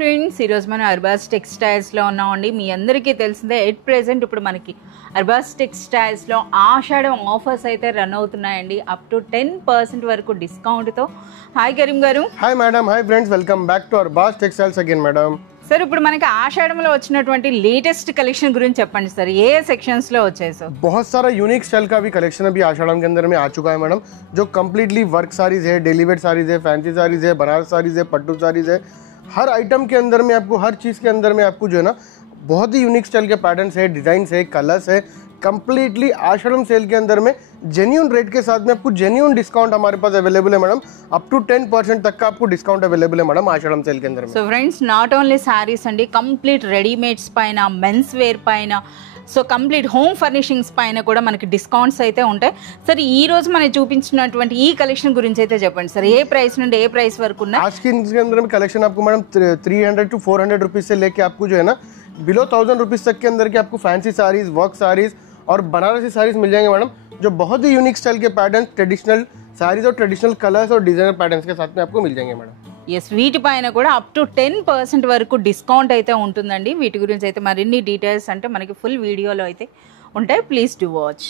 Friends, ఈరోజు మనం అర్బాస్ టెక్స్టైల్స్లో ఉన్నామండి. మీ అందరికీ తెలిసిందే ఎట్ ప్రెజెంట్ ఇప్పుడు మనకి అర్బాస్ టెక్స్టైల్స్లో ఆషాఢం ఆఫర్స్ అయితే రన్ అవుతున్నాయండి. అప్ టు 10% వరకు డిస్కౌంట్తో. హాయ్ కరీం గారు. Hi madam. Hi friends, welcome back to Arbaz textiles again madam. Sir, ఇప్పుడు మనకి ఆషాఢంలో వచ్చినటువంటి లేటెస్ట్ कलेक्शन गुరించి చెప్పండి సార్. ఏ सेक्शंस లో వచ్చాయి సార్? बहुत सारा यूनिक स्टाइल का भी कलेक्शन अभी आषाढ़ के अंदर में आ चुका है मैडम, जो कम्प्लीटली वर्क साड़ीज है, डेली वेयर साड़ीज है, फैंसी साड़ीज है, बनारस साड़ीज है, पट्टू साड़ीज है. हर आइटम के अंदर में आपको, हर चीज़ के अंदर में आपको जो है ना बहुत ही यूनिक स्टाइल के पैटर्न्स है, डिजाइन है, कलर्स है. कम्प्लीटली आषाढ़म सेल के अंदर में जेन्यून रेट के साथ में आपको जेन्यून डिस्काउंट हमारे पास अवेलेबल है मैडम. अप टू 10% तक का आपको डिस्काउंट अवेलेबल है मैडम आषाढ़म सेल के अंदर में. So friends, not only saris అండి, కంప్లీట్ రెడీమేడ్స్ పైన, మెన్స్ వేర్ పైన, సో కంప్లీట్ హోమ్ ఫర్నిషింగ్స్ పైన కూడా మనకి డిస్కౌంట్స్ అయితే ఉంటాయి. సరే, ఈ రోజు మనం చూపించినటువంటి ఈ కలెక్షన్ గురించి అయితే చెప్పండి సార్. ఏ ప్రైస్ నుండి ఏ ప్రైస్ వరకు ఉన్నాయి? आज के अंदर में कलेक्शन आपको मैडम 300 to 400 रुपीज से लेके आपको जो है ना बिलो 1000 रुपीज तक के अंदर के आपको फैंसी साड़ीज, वर्क साड़ीज और बनारसी साड़ीज मिल जाएंगे मैडम, जो बहुत ही यूनिक स्टाइल के पैटर्न, ट्रेडिशनल साड़ीज और ट्रेडिशनल कलर्स और डिजाइनर पैटर्न्स के साथ में आपको मिल जाएंगे मैडम. ఎస్, వీటిపైన కూడా అప్ టు 10% వరకు డిస్కౌంట్ అయితే ఉంటుందండి. వీటి గురించి అయితే మరిన్ని డీటెయిల్స్ అంటే మనకి ఫుల్ వీడియోలో అయితే ఉంటాయి. Please do watch.